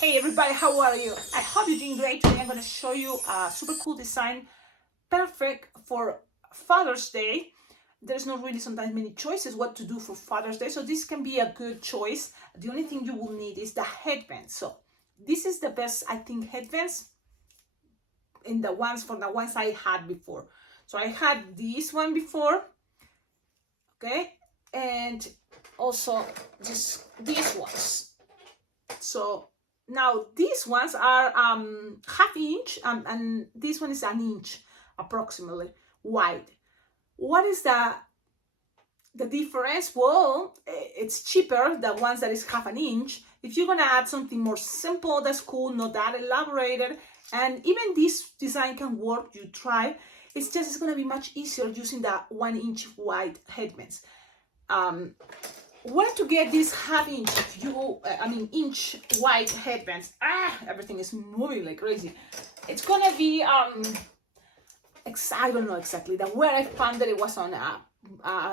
Hey everybody, how are you? I hope you're doing great. Today I'm going to show you a super cool design, perfect for Father's Day. There's not really sometimes many choices what to do for Father's Day, so this can be a good choice. The only thing you will need is the headband. So this is the best, I think, headbands in the ones I had before. So I had this one before, okay, and also these ones. So now these ones are half inch and this one is an inch approximately wide. What is the difference? Well, it's cheaper, the ones that is half an inch. If you're gonna add something more simple, that's cool, not that elaborated, and even this design can work, you try. It's gonna be much easier using the 1 inch wide headbands. Where to get this half inch, inch wide headbands? Everything is moving like crazy. It's gonna be I don't know exactly where I found that. It was on a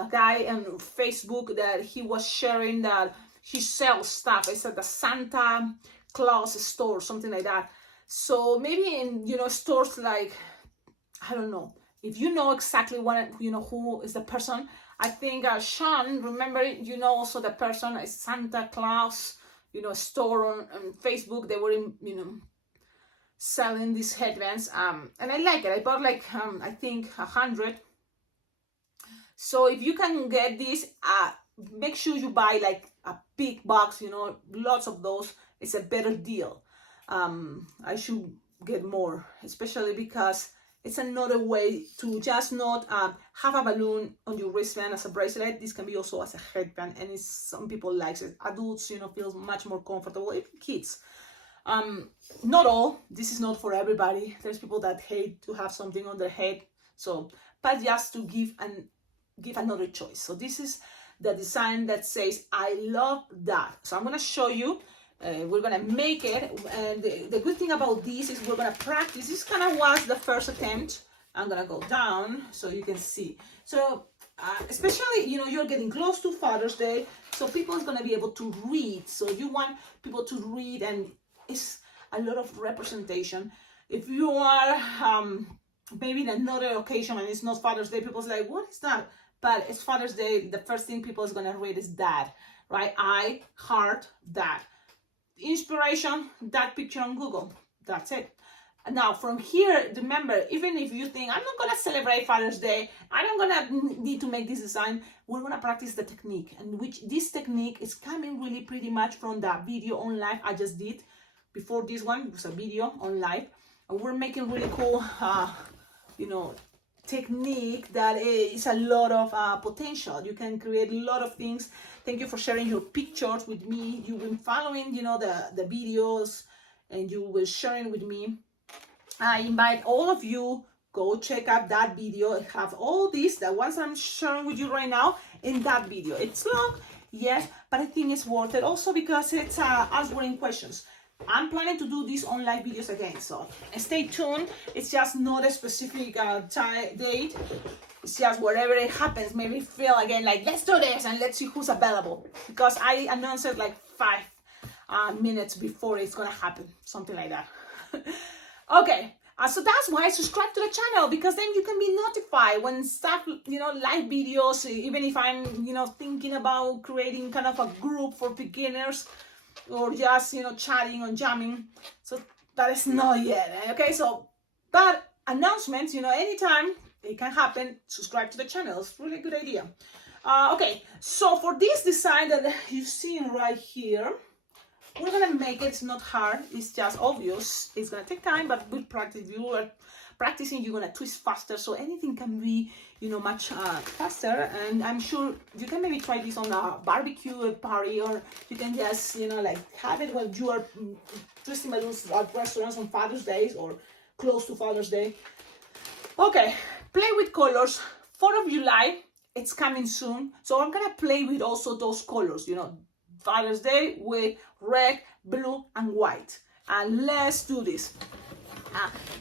guy on Facebook that he was sharing that he sells stuff. It's at the Santa Claus store, something like that. So maybe in stores like, I don't know if you know exactly what who is the person. I think Sean, remember, also the person is Santa Claus, store on Facebook. They were selling these headbands, and I like it. I bought like I think 100. So if you can get this, make sure you buy like a big box, lots of those. It's a better deal. I should get more, especially because it's another way to just not have a balloon on your wristband as a bracelet. This can be also as a headband, and some people like it. Adults, feels much more comfortable. Even kids. Not all. This is not for everybody. There's people that hate to have something on their head. So, but just to give another choice. So this is the design that says I love that. So I'm gonna show you. We're gonna make it, and the good thing about this is we're gonna practice. This kind of was the first attempt. I'm gonna go down so you can see. So especially you're getting close to Father's Day, so people is gonna be able to read. So you want people to read, and it's a lot of representation. If you are maybe in another occasion and it's not Father's Day, people's like, what is that? But it's Father's Day. The first thing people is gonna read is dad, right? I heart dad. Inspiration, that picture on Google. That's it. Now from here, remember, even if you think I'm not gonna celebrate Father's Day, I'm not gonna need to make this design, we're gonna practice the technique, and which this technique is coming really pretty much from the video on live I just did. Before this one, it was a video on live, and we're making really cool technique that is a lot of potential. You can create a lot of things. Thank you for sharing your pictures with me. You've been following the videos, and you will sharing with me. I invite all of you, go check out that video. I have all these, the ones I'm sharing with you right now, in that video. It's long, yes, but I think it's worth it also because it's answering questions. I'm planning to do these on live videos again, so stay tuned. It's just not a specific date. It's just wherever it happens. Maybe feel again like, let's do this and let's see who's available, because I announced it like 5 minutes before it's gonna happen, something like that. Okay, so that's why I subscribe to the channel, because then you can be notified when stuff, live videos. Even if I'm thinking about creating kind of a group for beginners, or just chatting or jamming. So that is not yet, okay? So, but announcements, anytime it can happen. Subscribe to the channel. It's really a good idea. Okay, so for this design that you're seeing right here, we're gonna make it. It's not hard. It's just obvious. It's gonna take time, but with practice, if you are practicing, you're gonna twist faster. So anything can be, much faster. And I'm sure you can maybe try this on a barbecue party, or you can just, like have it when you are twisting balloons at restaurants on Father's Day or close to Father's Day. Okay, play with colors. 4th of July, it's coming soon. So I'm gonna play with also those colors, Father's Day with red, blue, and white. And let's do this.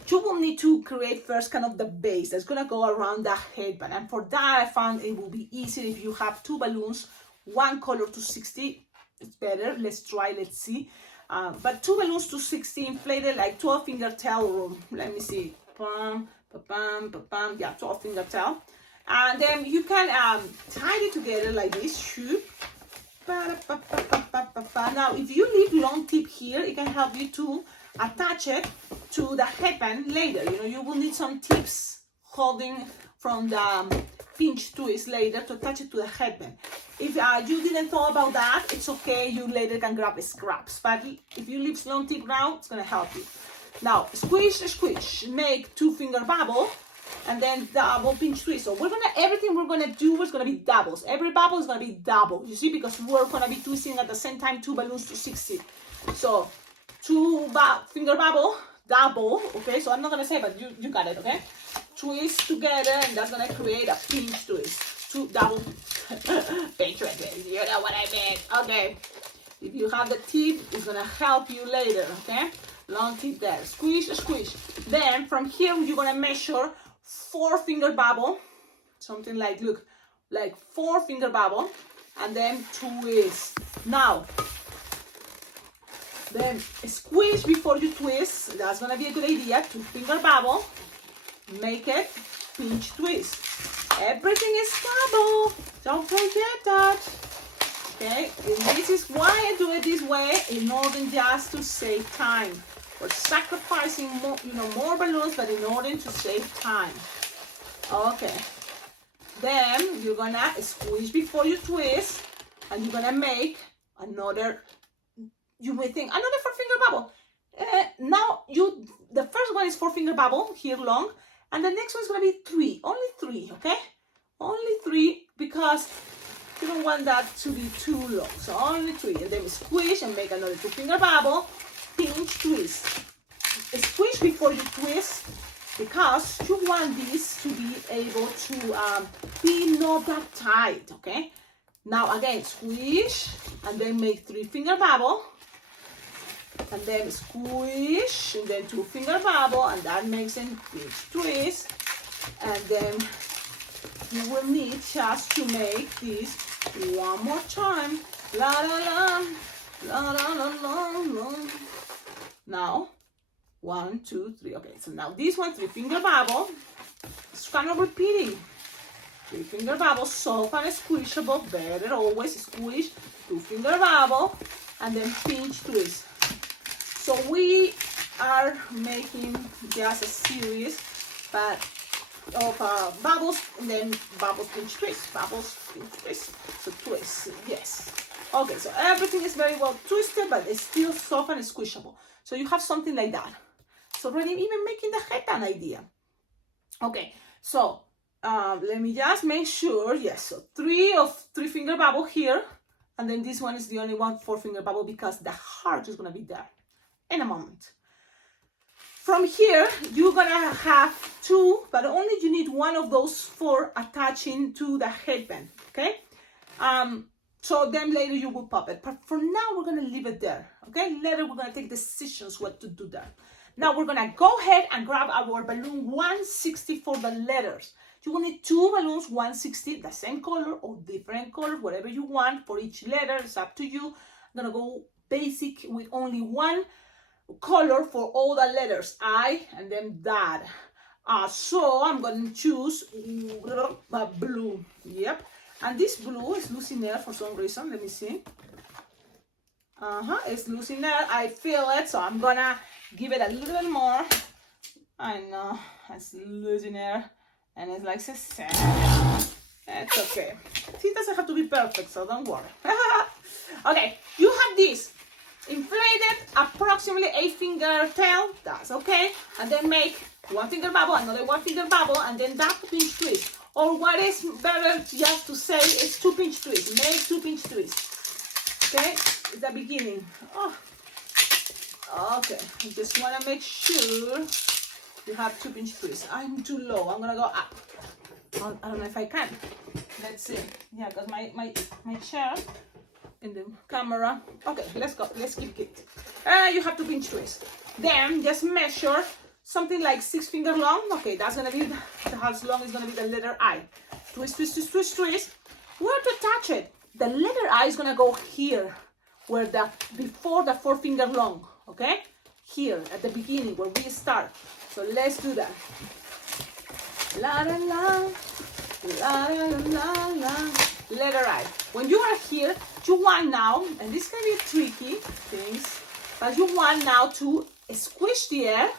You will need to create first kind of the base that's gonna go around the headband, and for that I found it will be easier if you have 2 balloons, one color to 60. It's better. Let's try, let's see. But 2 balloons to 60 inflated, like 12 finger tail room. Let me see. Pum, pa-pum, pa-pum. Yeah, 12 finger tail. And then you can tie it together like this. Shoop. Now, if you leave long tip here, it can help you to attach it to the headband later. You know, you will need some tips holding from the pinch twist later to attach it to the headband. If you didn't thought about that, it's okay. You later can grab scraps. But if you leave long tip now, it's gonna help you. Now, squish, squish. Make 2 finger bubble. And then double pinch twist. So everything we're gonna do is gonna be doubles. Every bubble is gonna be double. You see, because we're gonna be twisting at the same time 2 balloons to 60. So 2 finger bubble, double. Okay, so I'm not gonna say, but you got it. Okay, twist together, and that's gonna create a pinch twist. 2 double pinch twist. You know what I mean? Okay. If you have the tip, it's gonna help you later. Okay, long tip there. Squish, squish. Then from here you're gonna measure 4 finger bubble, something like, look, like 4 finger bubble, and then twist. Now, then squish before you twist. That's gonna be a good idea. 2 finger bubble, make it pinch twist. Everything is double. Don't forget that. Okay, and this is why I do it this way, in order just to save time. We're sacrificing more, more balloons, but in order to save time. Okay. Then you're gonna squish before you twist, and you're gonna make another. You may think another 4 finger bubble. Now the first one is 4 finger bubble here long, and the next one is gonna be 3. Only 3. Okay. Only 3 because you don't want that to be too long. So only 3, and then squish and make another 2 finger bubble. Pinch twist. Squish before you twist because you want this to be able to be not that tight. Okay. Now again, squish and then make 3 finger bubble, and then squish and then 2 finger bubble, and that makes a pinch twist. And then you will need just to make this one more time. La la la la la la la la. Now, 1, 2, 3. Okay, so now this one, 3 finger bubble. It's kind of repeating. 3 finger bubble, soft and squishable. Better always squish. 2 finger bubble, and then pinch twist. So we are making just a series, but of bubbles, and then bubbles, pinch twist, bubbles, pinch twist. So twist, yes. Okay, so everything is very well twisted, but it's still soft and squishable. So you have something like that. So already even making the headband idea. Okay, so let me just make sure. Yes, so 3 finger bubble here, and then this one is the only one 4 finger bubble because the heart is gonna be there in a moment. From here, you're gonna have 2, but only you need 1 of those 4 attaching to the headband. Okay. So then later you will pop it. But for now, we're going to leave it there. Okay? Later, we're going to take decisions what to do there. Now, we're going to go ahead and grab our balloon 160 for the letters. You will need 2 balloons, 160, the same color or different color, whatever you want for each letter. It's up to you. I'm going to go basic with only 1 color for all the letters. I and then that. So I'm going to choose blue. Yep. And this blue is losing air for some reason. Let me see. It's losing air. I feel it. So I'm going to give it a little bit more. I know. It's losing air. And it's like, it's okay. It doesn't have to be perfect, so don't worry. Okay. You have this. Inflated, approximately 8 finger tail. That's okay. And then make 1 finger bubble, another 1 finger bubble, and then that pinch twist. Or what is better just to say is 2 pinch twists. Make 2 pinch twists. Okay, it's the beginning. Oh. Okay, you just want to make sure you have 2 pinch twists. I'm too low. I'm gonna go up. I don't know if I can. Let's see. Yeah, because my chair in the camera. Okay, let's go. Let's keep it. You have 2 pinch twists. Then just measure something like 6 finger long. Okay, that's gonna be how long is gonna be the letter I. Twist, twist, twist, twist, twist. Where to attach it? The letter I is gonna go here where before the 4-finger long, okay? Here at the beginning where we start. So let's do that. La la la, la la la la. Letter I. When you are here, you want now, and this can be tricky things, but you want now to squish the air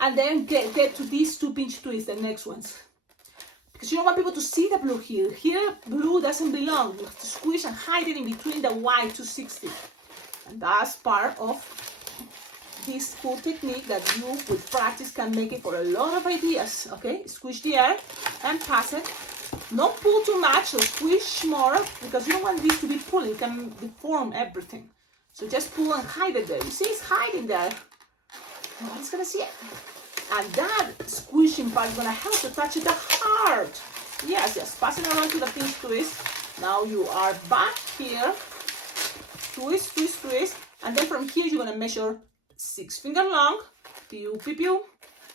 and then get to these 2 pinch twists, the next ones. Because you don't want people to see the blue here. Here, blue doesn't belong. You have to squish and hide it in between the white 260. And that's part of this cool technique that you, with practice, can make it for a lot of ideas. Okay, squish the air and pass it. Don't pull too much, so squish more, because you don't want this to be pulling. It can deform everything. So just pull and hide it there. You see, it's hiding there. Nobody's gonna see it. And that squishing part is gonna help to touch the heart. Yes, yes. Pass it around to the pinch twist. Now you are back here. Twist, twist, twist. And then from here you're gonna measure 6-finger long. Pew, pew, pew.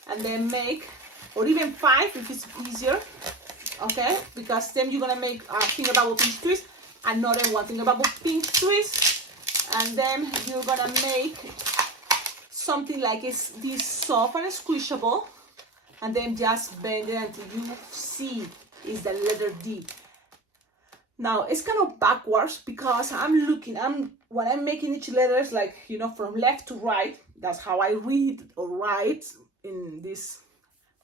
And then make, or even 5 if it's easier. Okay? Because then you're gonna make a finger bubble pinch twist, another 1-finger bubble pinch twist, and then you're gonna make something like this soft and squishable, and then just bend it until you see is the letter D. Now it's kind of backwards because when I'm making each letter is like, you know, from left to right. That's how I read or write in this,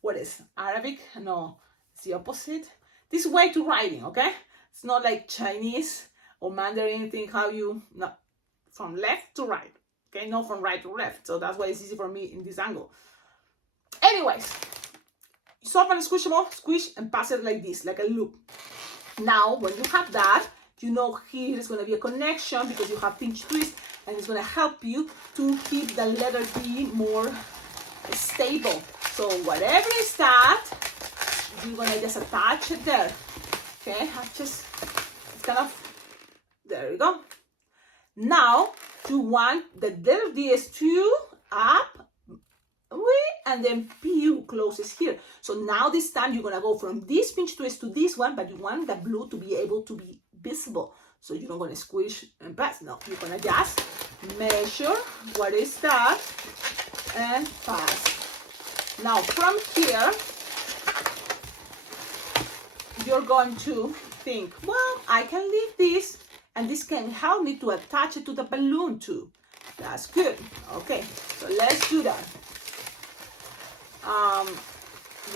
what is Arabic? No, it's the opposite. This way to writing, okay? It's not like Chinese or Mandarin thing, how you, no, from left to right. Okay, not from right to left. So that's why it's easy for me in this angle. Anyways, soft and squishable, squish and pass it like this, like a loop. Now, when you have that, you know here is going to be a connection because you have pinch twist, and it's going to help you to keep the letter D more stable. So whatever is that, you're going to just attach it there. Okay, it's kind of, there you go. Now, you want the letter D is 2 up, and then P closes here. So now this time you're gonna go from this pinch twist to this one, but you want the blue to be able to be visible. So you're not gonna squish and pass. No, you're gonna just measure what is that and pass. Now from here, you're going to think, well, I can leave this, and this can help me to attach it to the balloon too. That's good. Okay, so let's do that.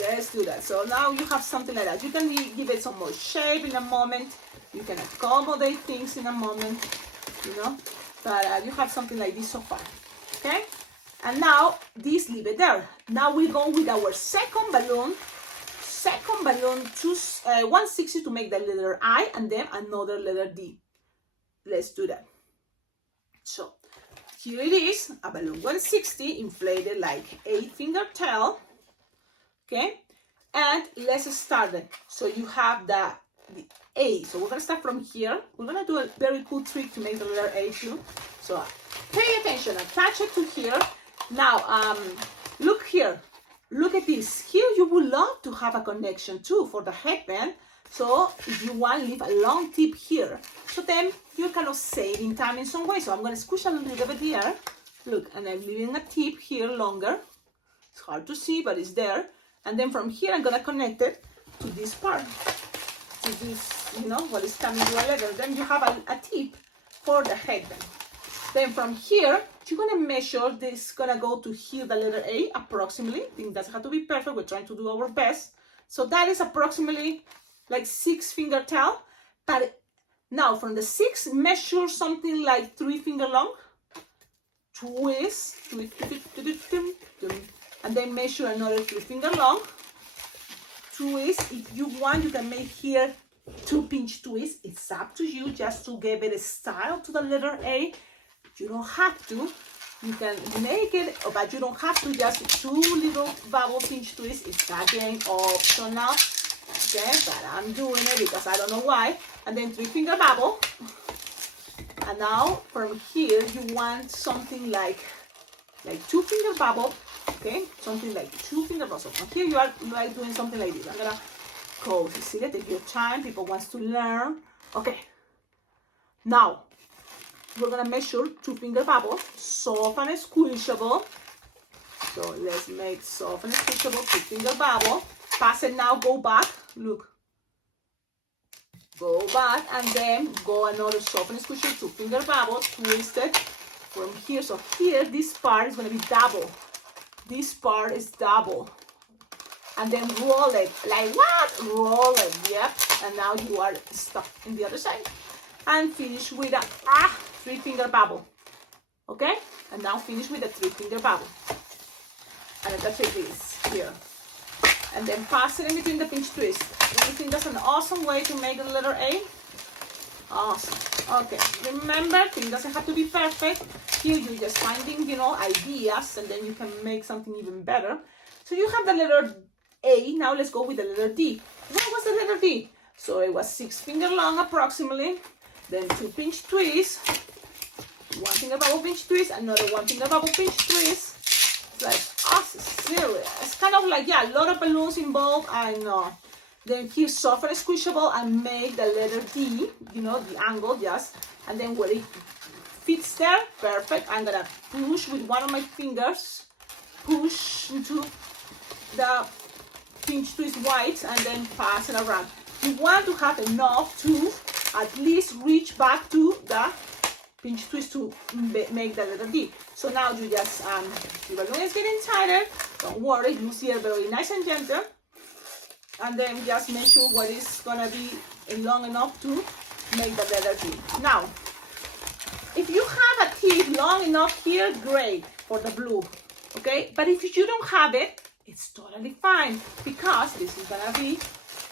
Let's do that. So now you have something like that. You can give it some more shape in a moment. You can accommodate things in a moment, you know. But you have something like this so far. Okay? And now this, leave it there. Now we go with our second balloon. Second balloon, choose 160 to make the letter I, and then another letter D. Let's do that. So here it is, a balloon 160 inflated like 8-finger tail. Okay, and let's start it. So you have the A. So we're gonna start from here. We're gonna do a very cool trick to make the letter A too. So pay attention, attach it to here. Now look here. Look at this. Here you would love to have a connection too for the headband. So if you want, leave a long tip here. So then you're kind of saving time in some way. So I'm going to squish a little bit here. Look, and I'm leaving a tip here longer. It's hard to see, but it's there. And then from here, I'm going to connect it to this part. To this, you know, what is coming to a letter. Then you have a tip for the headband. Then from here, you're going to measure this, going to go to here, the letter A, approximately. I think that has to be perfect. We're trying to do our best. So that is approximately like 6-finger tail. But now from the 6, measure something like 3-finger long. Twist. And then measure another 3-finger long. Twist. If you want, you can make here 2 pinch twists. It's up to you, just to give it a style to the letter A. You don't have to. You can make it, but you don't have to. Just 2 little bubble pinch twists. It's again optional. Okay, but I'm doing it because I don't know why. And then 3-finger bubble. And now from here you want something like 2-finger bubble. Okay, something like 2-finger bubble. So from here you are doing something like this. I'm gonna go, Cecilia, take your time. People wants to learn. Okay. Now we're gonna measure 2-finger bubbles, soft and squishable. So let's make soft and squishable 2-finger bubble. Pass it now, go back, look. Go back and then go another soft and squishable 2-finger bubble, twist it from here. So here, this part is gonna be double. This part is double. And then roll it, like what? Roll it, yep. And now you are stuck in the other side. And finish with a 3-finger bubble, okay? And now finish with a 3-finger bubble. And let's take this here. And then pass it in between the pinch twist. Do you think that's an awesome way to make the letter A? Awesome. Okay, remember, things doesn't have to be perfect. Here you're just finding, you know, ideas, and then you can make something even better. So you have the letter A. Now let's go with the letter D. What was the letter D? So it was 6-finger long approximately. Then 2 pinch twists. 1-finger bubble pinch twist. Another 1-finger bubble pinch twist. Like, serious. It's kind of like, yeah, a lot of balloons involved, I know. Then here, soft and squishable, and make the letter D, you know, the angle, just. And then where it fits there, perfect. I'm gonna push with one of my fingers, push into the pinch twist whites, and then pass it around. You want to have enough to at least reach back to the pinch twist to make the letter D. So now you just, the balloon is getting tighter, don't worry, you see it very nice and gentle. And then just make sure what is gonna be long enough to make the letter D. Now, if you have a tip long enough here, great for the blue, okay? But if you don't have it, it's totally fine, because this is gonna be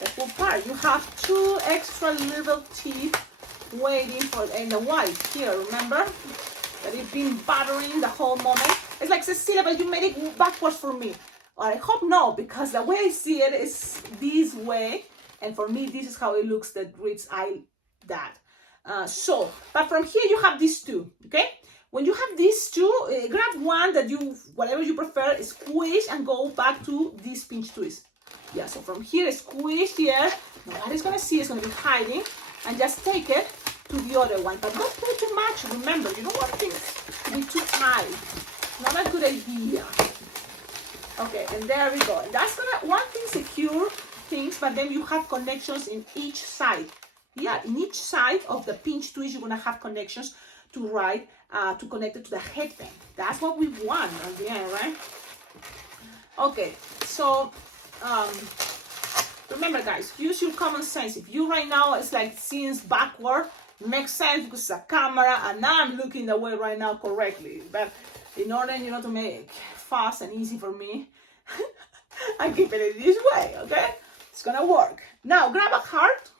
the full part. You have 2 extra little teeth waiting for in the white here, remember? That it's been bothering the whole moment. It's like, Cecilia, but you made it backwards for me. Well, I hope no, because the way I see it is this way, and for me this is how it looks, that reads that. But from here you have these 2, okay? When you have these 2, grab one that you, whatever you prefer, squish and go back to this pinch twist. Yeah, so from here, squish here, nobody's gonna see, it's gonna be hiding, and just take it to the other one. But don't put too much, remember, you don't want things to be too tight. Not a good idea. Okay, and there we go. And that's gonna, one thing, secure things, but then you have connections in each side. Yeah, in each side of the pinch twist, you're gonna have connections to write, to connect it to the headband. That's what we want at the end, right? Okay, so remember, guys, use your common sense. If you right now it's like seeing backward, makes sense because it's a camera, and now I'm looking the way right now correctly. But in order, you know, to make fast and easy for me, I'm keeping it this way, okay? It's gonna work. Now grab a heart,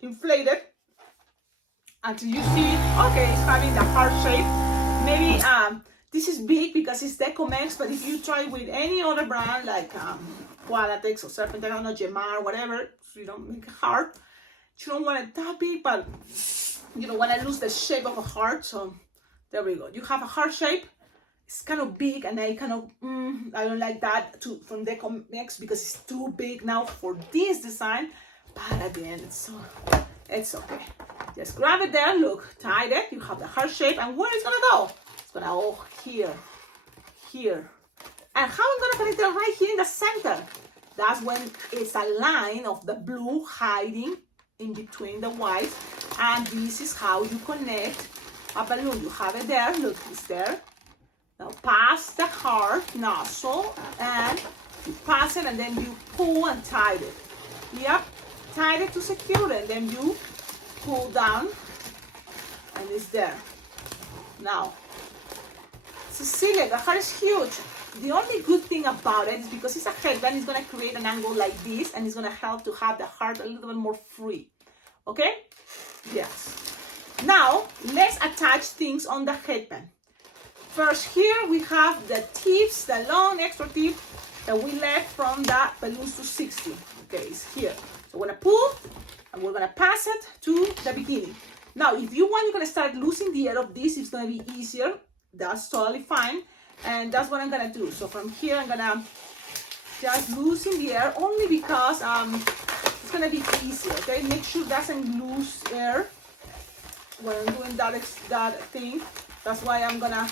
inflate it until you see, okay, it's having the heart shape. Maybe this is big because it's Decomex, but if you try with any other brand like Qualatex or Serpentine, I don't know, Gemar, whatever, so you don't make a heart. You don't want it that big, but you don't want to lose the shape of a heart. So there we go. You have a heart shape. It's kind of big, and I kind of I don't like that from Decomex because it's too big now for this design. But at the end, it's okay. Just grab it there. Look, tied it. You have the heart shape, and where it's gonna go? It's gonna go here, here. And how I'm gonna connect it right here in the center? That's when it's a line of the blue hiding in between the white, and this is how you connect a balloon. You have it there. Look, it's there. Now pass the heart nozzle, and you pass it, and then you pull and tie it. Yep, tie it to secure it, and then you pull down, and it's there. Now, Cecilia, the heart is huge. The only good thing about it is because it's a headband, it's going to create an angle like this, and it's going to help to have the heart a little bit more free. Okay? Yes. Now, let's attach things on the headband. First, here we have the tips, the long extra tip that we left from the balloons to 60. Okay, it's here. So we're going to pull, and we're going to pass it to the beginning. Now, if you want, you're going to start losing the air of this. It's going to be easier. That's totally fine. And that's what I'm going to do. So from here, I'm going to just loosen the air only because it's going to be easier, okay? Make sure it doesn't lose air. when I'm doing that thing. That's why I'm gonna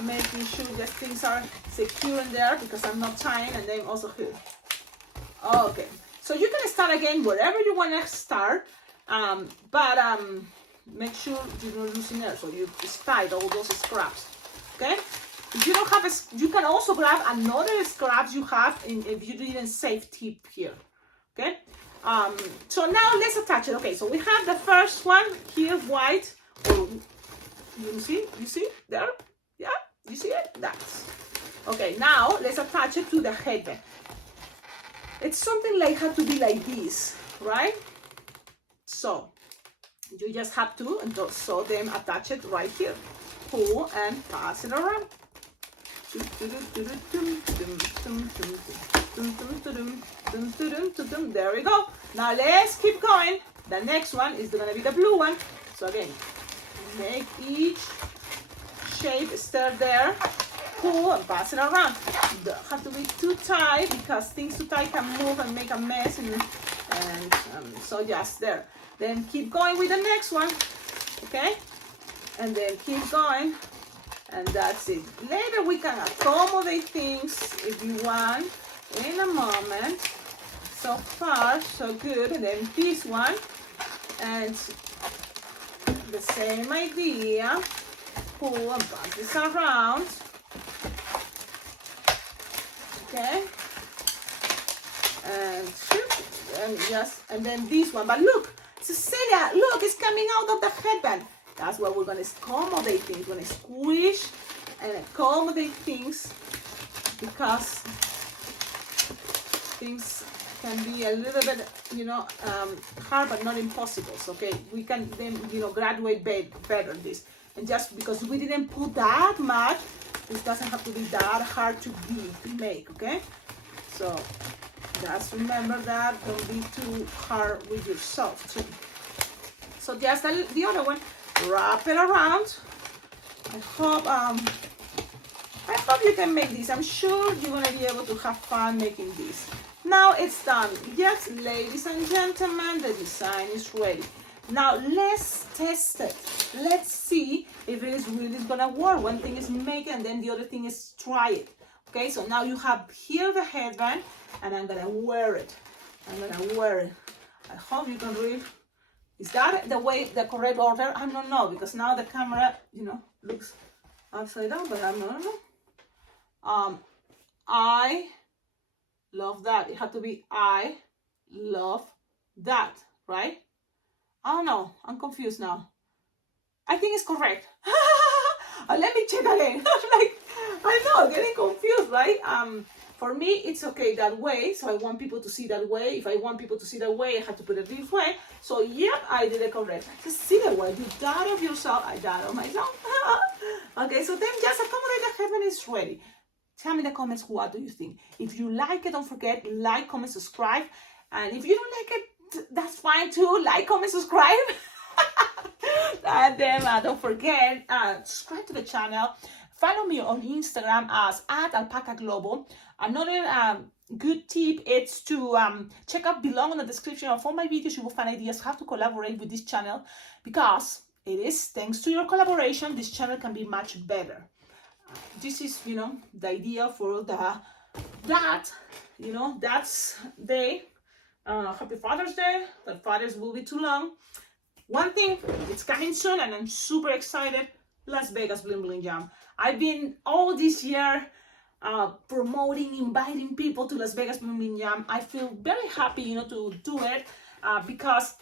making sure that things are secure in there, because I'm not tying, and then also here. Okay, so you can start again wherever you want to start, but make sure you're not losing air, so you tied all those scraps. Okay, if you don't have you can also grab another scraps you have if you didn't save tip here. Okay, so now let's attach it. Okay, so we have the first one here, white. Oh, you see there? Yeah, you see it? That's okay. Now let's attach it to the headband. It's something like have to be like this, right? So you just have to, and so then attach it right here. Pull and pass it around. There we go. Now let's keep going. The next one is gonna be the blue one. So again, make each shape start there. Pull and pass it around. Don't have to be too tight, because things too tight can move and make a mess, and so just there. Then keep going with the next one, okay? And then keep going, and that's it. Later we can accommodate things if you want in a moment. So far so good. And then this one, and the same idea. Pull and pass this around. Okay, and then this one. But look, Cecilia, look, it's coming out of the headband. That's where we're gonna accommodate things. We're gonna squish and accommodate things, because things can be a little bit, hard, but not impossible. So, okay, we can then, graduate better this. And just because we didn't put that much, this doesn't have to be that hard to make, okay? So just remember that. Don't be too hard with yourself too. So just the other one, wrap it around. I hope you can make this. I'm sure you're gonna be able to have fun making this. Now it's done. Yes, ladies and gentlemen, the design is ready. Now let's test it. Let's see if it is really gonna work. One thing is make it, and then the other thing is try it. Okay, so now you have here the headband, and I'm gonna wear it. I hope you can read. Is that the correct order? I don't know, because now the camera, looks upside down, but I don't know. I love that. It had to be I love that, right? I don't know. I'm confused now. I think it's correct. Let me check again. I know, getting confused, right? For me, it's okay that way. So I want people to see that way. If I want people to see that way, I have to put it this way. So yep, I did it correct. Just see the way you doubt of yourself, I doubt of myself. Okay, so then just accommodate the headband is ready. Tell me in the comments, what do you think? If you like it, don't forget, like, comment, subscribe. And if you don't like it, that's fine too. Like, comment, subscribe. And then don't forget, subscribe to the channel. Follow me on Instagram as @Alpacaglobo. Another good tip is to check out below in the description of all my videos. You will find ideas how to collaborate with this channel, because it is thanks to your collaboration this channel can be much better. This is, the idea for that's day. Happy Father's Day, but Father's will be too long. One thing, it's coming soon, and I'm super excited. Las Vegas Bling Bling Jam. I've been all this year promoting, inviting people to Las Vegas Bling Bling Jam. I feel very happy, to do it because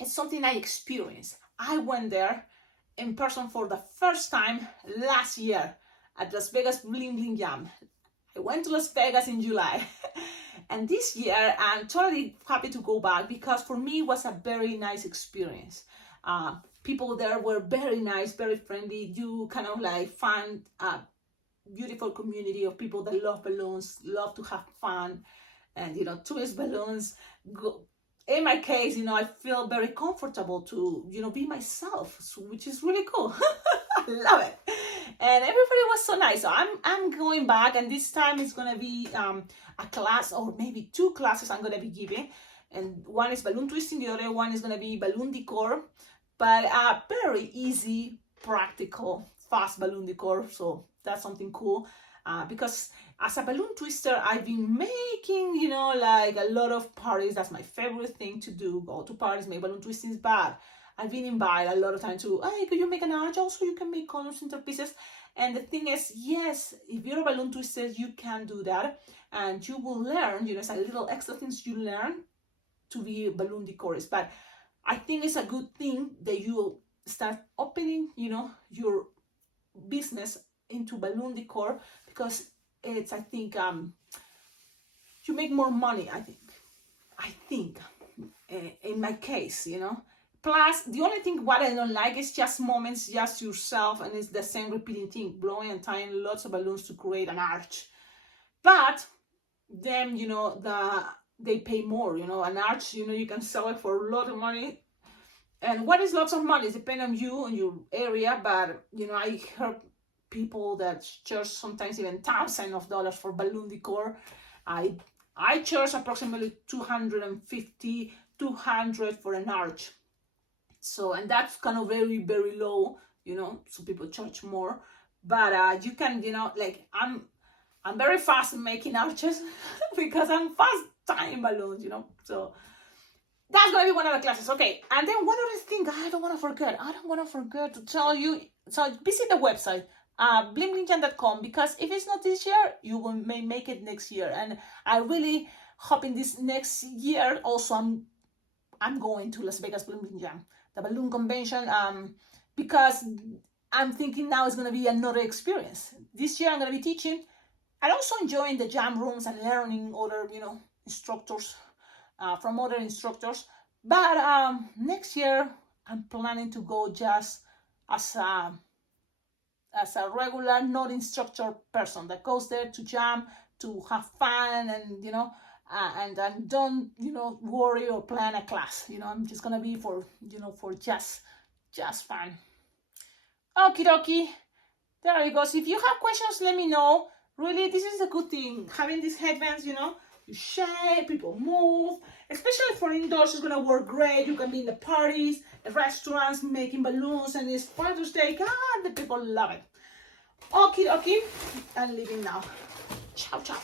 it's something I experienced. I went there in person for the first time last year at Las Vegas Bling Bling Jam. I went to Las Vegas in July. And this year, I'm totally happy to go back, because for me, it was a very nice experience. People there were very nice, very friendly. You kind of find a beautiful community of people that love balloons, love to have fun, and, twist balloons. In my case, I feel very comfortable to, be myself, which is really cool. I love it. And everybody was so nice. So I'm going back, and this time it's going to be a class, or maybe 2 classes I'm going to be giving. and one is balloon twisting, the other one is going to be balloon decor, but very easy, practical, fast balloon decor. So that's something cool, because as a balloon twister, I've been making, you know, like a lot of parties. That's my favorite thing to do, go to parties, make balloon twistings. But I've been invited a lot of times to, hey, could you make an arch? Also, you can make color centerpieces. And the thing is, yes, if you're a balloon twister, you can do that, and you will learn, you know, it's a little extra things you learn to be a balloon decorist. But I think it's a good thing that you start opening, you know, your business into balloon decor, because it's, I think, you make more money. I think in my case, you know. Plus, the only thing what I don't like is just moments, just yourself, and it's the same repeating thing, blowing and tying lots of balloons to create an arch. But then, you know, they pay more, you know, an arch, you know, you can sell it for a lot of money. And what is lots of money? It depends on you and your area, but, you know, I heard people that charge sometimes even thousands of dollars for balloon decor. I charge approximately $250, $200 for an arch. So, and that's kind of very, very low, you know, so people charge more. But you can, you know, like I'm very fast in making arches because I'm fast tying balloons, you know. So that's going to be one of the classes. Okay, and then one other thing I don't want to forget to tell you. So visit the website, blingblingjan.com, because if it's not this year, you may make it next year. And I really hope in this next year also I'm going to Las Vegas Bling Bling Jam, the balloon convention, because I'm thinking now it's going to be another experience. This year I'm going to be teaching and also enjoying the jam rooms and learning other, you know, instructors, from other instructors. But next year I'm planning to go just as a regular, not instructor person that goes there to jam, to have fun, and, you know, and don't, you know, worry or plan a class. You know, I'm just gonna be for, you know, for just fun. Okie dokie, there you go. So if you have questions, let me know. Really, this is a good thing, having these headbands, you know, you shake, people move, especially for indoors, it's gonna work great. You can be in the parties, the restaurants, making balloons, and it's Father's Day. God, the people love it. Okie dokie, I'm leaving now. Ciao, ciao.